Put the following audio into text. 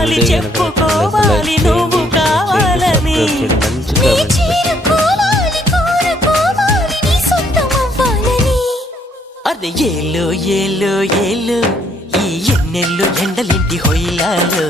చెప్పాలి చెప్పుకోవాలి నువ్వు కావాలని నీ చేరుకోవాలి కోరుకోవాలి నీ సొంతం అవ్వాలని అరే ఏలో ఏలో ఏలో ఈ ఎన్నెల్లో ఎండలింటి హొయ్యాలో